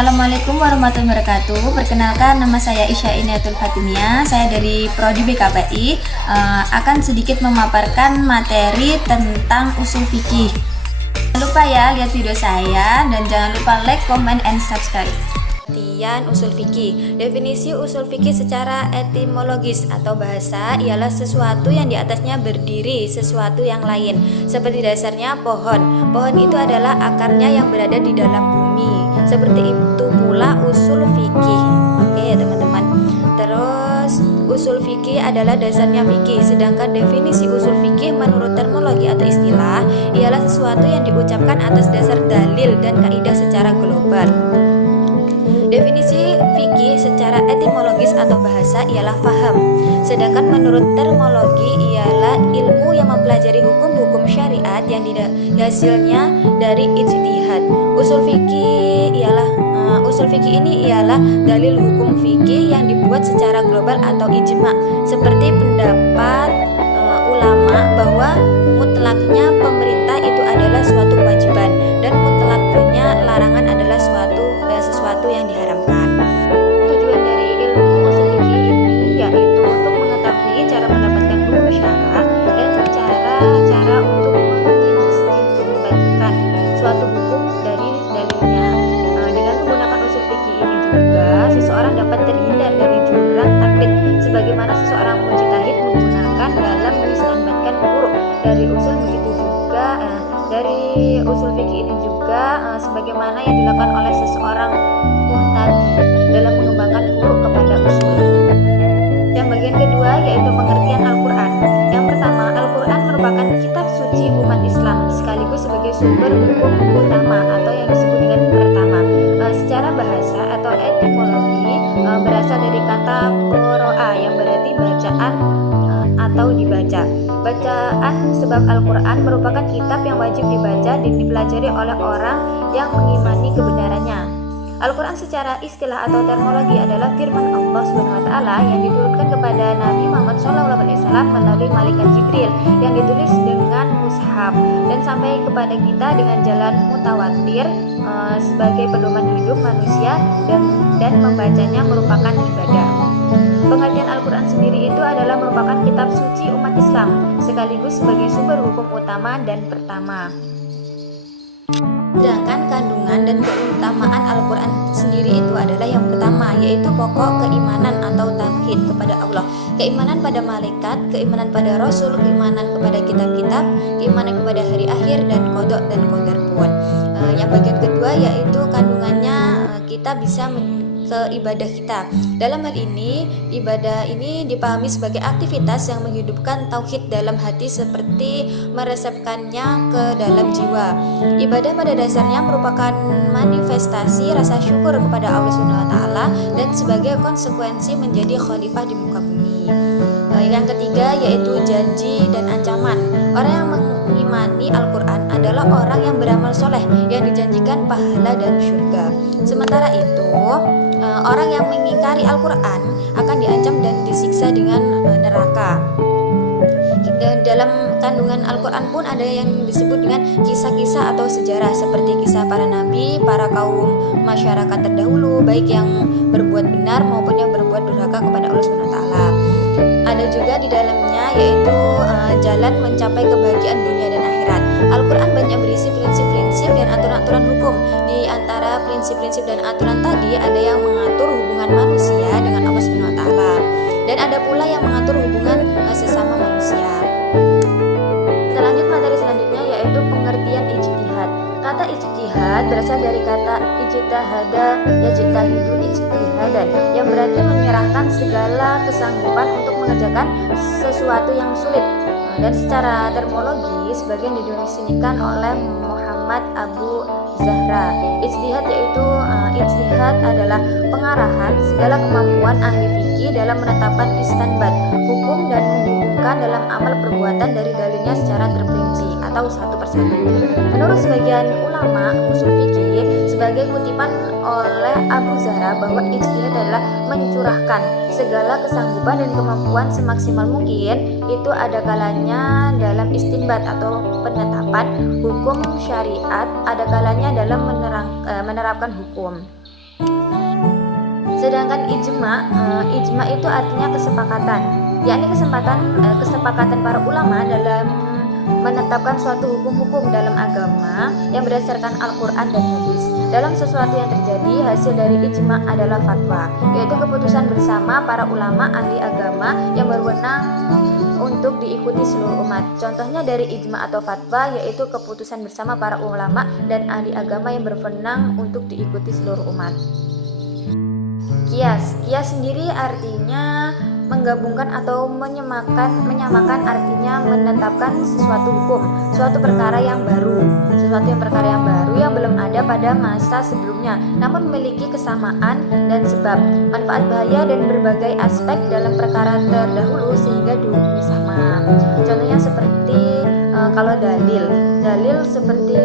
Assalamualaikum warahmatullahi wabarakatuh. Perkenalkan, nama saya Isya Inayatul Fatimia. Saya dari Prodi BKPI. Akan sedikit memaparkan materi tentang usul fikih. Jangan lupa ya lihat video saya dan jangan lupa like, comment, and subscribe. Pengertian usul fikih. Definisi usul fikih secara etimologis atau bahasa ialah sesuatu yang di atasnya berdiri sesuatu yang lain. Seperti dasarnya pohon. Pohon itu adalah akarnya yang berada di dalam bumi. Seperti itu pula usul fikih. Oke, teman-teman. Terus usul fikih adalah dasarnya fikih. Sedangkan definisi usul fikih menurut terminologi atau istilah ialah sesuatu yang diucapkan atas dasar dalil dan kaidah secara global. Definisi fikih secara etimologis atau bahasa ialah faham. Sedangkan menurut terminologi ialah ilmu yang mempelajari hukum-hukum syariat yang hasilnya dari ijtihad. Usul fikih ini ialah dalil hukum fikih yang dibuat secara global atau ijma, seperti pendapat ulama bahwa mutlaknya pemerintah itu adalah suatu kewajiban dan mutlaknya larangan adalah sesuatu yang diharamkan. Tujuan dari ilmu usul fikih ini yaitu untuk mengetahui cara mendapatkan hukum syara dan cara untuk mengistinbatkan suatu hukum dari dalilnya. Dengan menggunakan usul fikih ini juga seseorang dapat terhindar dari jurang taklid, sebagaimana seseorang mujtahid menggunakan dalam mengistinbatkan furu' dari usul, begitu juga dari usul fikih ini juga sebagaimana yang dilakukan oleh seseorang muhtadi dalam mengembangkan furu' kepada usul. Yang bagian kedua yaitu pengertian Al-Quran. Yang pertama, Al-Quran merupakan kitab suci umat Islam sekaligus sebagai sumber hukum utama atau yang disebut dengan pertama. Secara bahasa atau etimologi berasal dari kata qoro'a yang berarti bacaan atau dibaca. Bacaan sebab Al-Quran merupakan kitab yang wajib dibaca dan dipelajari oleh orang yang mengimani kebenarannya. Al-Quran secara istilah atau terminologi adalah firman Allah SWT yang diturunkan kepada Nabi Muhammad SAW melalui malaikat Jibril yang ditulis dengan mushaf dan sampai kepada kita dengan jalan mutawatir sebagai pedoman hidup manusia dan membacanya merupakan ibadah. Pengertian Al-Quran sendiri itu adalah merupakan kitab suci umat Islam sekaligus sebagai sumber hukum utama dan pertama. Sedangkan kandungan dan keutamaan Al-Quran sendiri itu adalah yang pertama, yaitu pokok keimanan atau tauhid kepada Allah, keimanan pada malaikat, keimanan pada Rasul, keimanan kepada kitab-kitab, keimanan kepada hari akhir, dan qada dan qadar pun. Yang bagian kedua yaitu kandungannya kita bisa ke ibadah kita. Dalam hal ini, ibadah ini dipahami sebagai aktivitas yang menghidupkan tauhid dalam hati seperti meresepkannya ke dalam jiwa. Ibadah pada dasarnya merupakan manifestasi rasa syukur kepada Allah SWT dan sebagai konsekuensi menjadi khalifah di muka bumi. Yang ketiga yaitu janji dan ancaman. Orang yang mengimani Al-Quran adalah orang yang beramal soleh yang dijanjikan pahala dan surga. Sementara itu, orang yang mengingkari Al-Quran akan diancam dan disiksa dengan neraka. Dan dalam kandungan Al-Quran pun ada yang disebut dengan kisah-kisah atau sejarah seperti kisah para nabi, para kaum masyarakat terdahulu, baik yang berbuat benar maupun yang berbuat durhaka kepada Allah SWT. Ada juga di dalamnya yaitu jalan mencapai kebahagiaan dunia dan akhirat. Al-Quran banyak berisi prinsip-prinsip dan aturan-aturan hukum. Di antara prinsip-prinsip dan aturan tadi ada yang mengatur hubungan manusia dengan Allah SWT dan ada pula yang mengatur hubungan sesama manusia. Kita lanjut materi selanjutnya yaitu pengertian ijtihad. Kata ijtihad berasal dari kata ijtihada yajtahidu ijtihadan yang berarti menyerahkan segala kesanggupan untuk mengerjakan sesuatu yang sulit. Dan secara terminologi sebagian didefinisikan oleh Muhammad Abu Zahra. Ijtihad yaitu ijtihad adalah pengarahan segala kemampuan ahli fikih dalam menetapkan istanbat hukum dan menghubungkan dalam amal perbuatan dari dalilnya secara terperinci atau satu persatu. Menurut sebagian ulama usul fikih sebagai kutipan oleh Abu Zahra bahwa ijtihad adalah mencurahkan segala kesanggupan dan kemampuan semaksimal mungkin itu ada kalanya dalam istinbat atau penetapan hukum syariat, ada kalanya dalam menerapkan hukum. Sedangkan ijma itu artinya kesepakatan, yakni kesepakatan para ulama dalam menetapkan suatu hukum-hukum dalam agama yang berdasarkan Al-Quran dan hadis. Dalam sesuatu yang terjadi, hasil dari ijma adalah fatwa, yaitu keputusan bersama para ulama ahli agama yang berwenang untuk diikuti seluruh umat. Contohnya dari ijma atau fatwa yaitu keputusan bersama para ulama dan ahli agama yang berwenang untuk diikuti seluruh umat. Kias sendiri artinya menggabungkan atau menyamakan artinya menetapkan sesuatu hukum, suatu perkara yang baru yang belum ada pada masa sebelumnya, namun memiliki kesamaan dan sebab, manfaat, bahaya dan berbagai aspek dalam perkara terdahulu sehingga dihukumi sama. Contohnya seperti kalau dalil seperti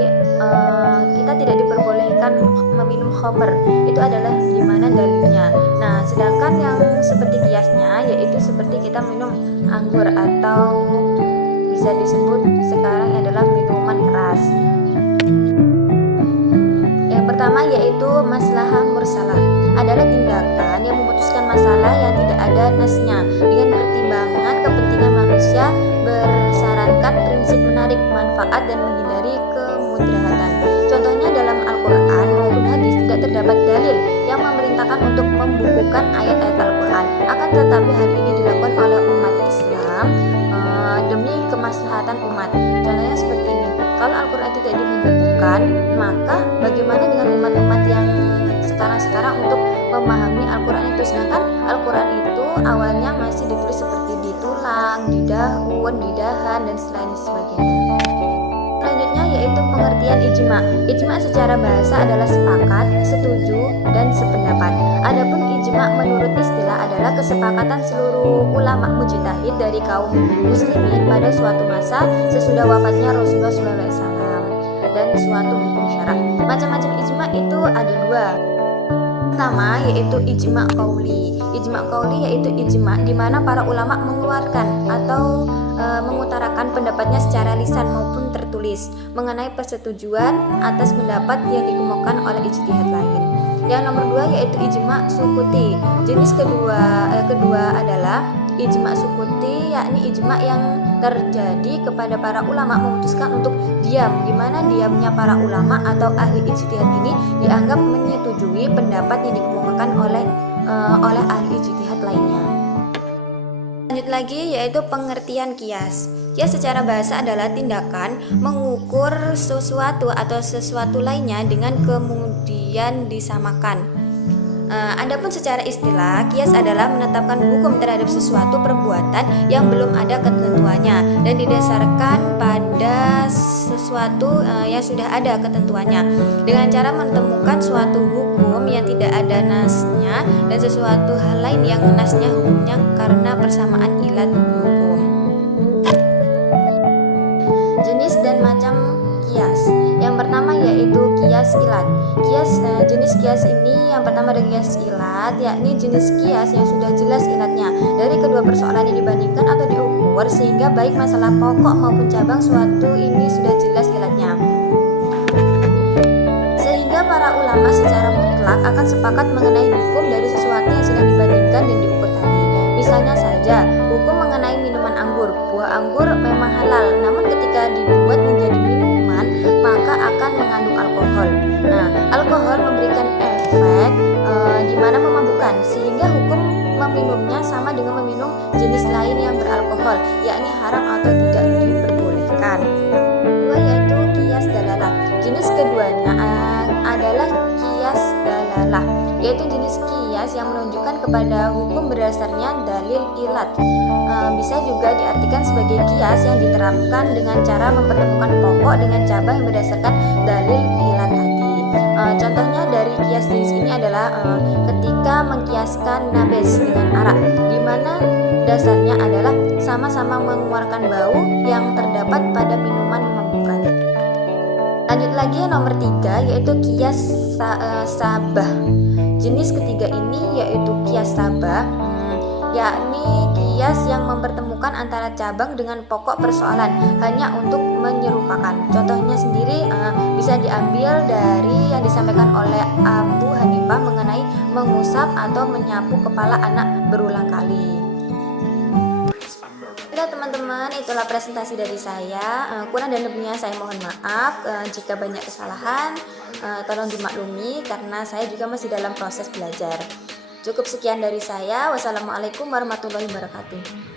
kita tidak diperbolehkan meminum khamr, itu adalah di mana dalilnya. Nah, sedangkan yang seperti kiasnya yaitu seperti kita minum anggur atau bisa disebut sekarang adalah minuman keras. Yang pertama yaitu maslahah mursalah, adalah tindakan yang memutuskan masalah yang tidak ada nasnya dengan pertimbangan kepentingan manusia, bersyaratkan prinsip menarik manfaat dan menghindari kemudaratan. Contohnya dalam Al-Quran maupun hadis tidak terdapat dalil yang memerintahkan untuk membukukan ayat-ayat Al-Quran, akan tetapi hal ini dilakukan oleh umat Islam demi kemaslahatan umat. Contohnya seperti ini, kalau Al-Quran tidak dibukukan, maka bagaimana dengan umat-umat yang sekarang untuk memahami Al-Quran itu, sedangkan Al-Quran itu awalnya masih ditulis seperti di tulang, di daun, di dahan dan sebagainya. Selanjutnya yaitu pengertian ijma. Ijma secara bahasa adalah sepakat, setuju, dan sependapat. Adapun ijma menurut istilah adalah kesepakatan seluruh ulama mujtahid dari kaum muslimin pada suatu masa sesudah wafatnya Rasulullah SAW dan suatu hukum syarak. Macam-macam ijma itu ada dua. Pertama yaitu ijma qauli. Ijma qauli yaitu ijma di mana para ulama mengeluarkan atau mengutarakan pendapatnya secara lisan maupun tertulis mengenai persetujuan atas pendapat yang dikemukakan oleh ijtihad lain. Yang nomor dua yaitu ijma sukuti. Jenis kedua adalah ijma sukuti, yakni ijma yang terjadi kepada para ulama memutuskan untuk diam, di mana diamnya para ulama atau ahli ijtihad ini dianggap menyetujui pendapat yang dikemukakan oleh ahli ijtihad lainnya. Lanjut lagi yaitu pengertian kias. Kias secara bahasa adalah tindakan mengukur sesuatu atau sesuatu lainnya dengan kemudian disamakan. Adapun secara istilah, kias adalah menetapkan hukum terhadap sesuatu perbuatan yang belum ada ketentuannya dan didasarkan pada sesuatu yang sudah ada ketentuannya dengan cara menemukan suatu hukum yang tidak ada nasnya dan sesuatu hal lain yang nasnya hukumnya karena persamaan ilat hukum. Jenis dan macam kias. Yang pertama yaitu kias ilat. Jenis kias ini yang pertama ada kias ilat, yakni jenis kias yang sudah jelas ilatnya dari kedua persoalan yang dibandingkan atau diukur sehingga baik masalah pokok maupun cabang suatu ini sudah jelas ilatnya, sehingga para ulama secara mutlak akan sepakat mengenai hukum dari sesuatu yang sedang dibandingkan dan diukur tadi. Misalnya saja hukum mengenai minuman anggur. Buah anggur memang halal, namun ketika dibuat menjadi minuman maka akan mengandung alkohol. Nah, alkohol memberikan efek di mana memabukkan, sehingga hukum meminumnya sama dengan meminum jenis lain yang beralkohol, yakni haram atau tidak diperbolehkan. Kedua yaitu kias dalalah. Jenis keduanya adalah kias dalalah, yaitu jenis kias yang menunjukkan kepada hukum berdasarnya dalil ilat. Bisa juga diartikan sebagai kias yang diterapkan dengan cara mempertemukan pokok dengan cabang yang berdasarkan dalil ilat tadi. Contohnya dari kias jenis ini adalah ketika mengkiaskan nabes dengan arak, di mana dasarnya adalah sama-sama mengeluarkan bau yang terdapat pada minuman memabukkan. Lanjut lagi yang nomor 3 yaitu kias sabah. Jenis ketiga ini yaitu kias sabah, yakni kias yang mempertemukan menyatukan antara cabang dengan pokok persoalan hanya untuk menyerupakan. Contohnya sendiri bisa diambil dari yang disampaikan oleh Abu Hanifah mengenai mengusap atau menyapu kepala anak berulang kali. Oke teman-teman, itulah presentasi dari saya. Kurang dan lebihnya saya mohon maaf. Jika banyak kesalahan, tolong dimaklumi karena saya juga masih dalam proses belajar. Cukup sekian dari saya. Wassalamualaikum warahmatullahi wabarakatuh.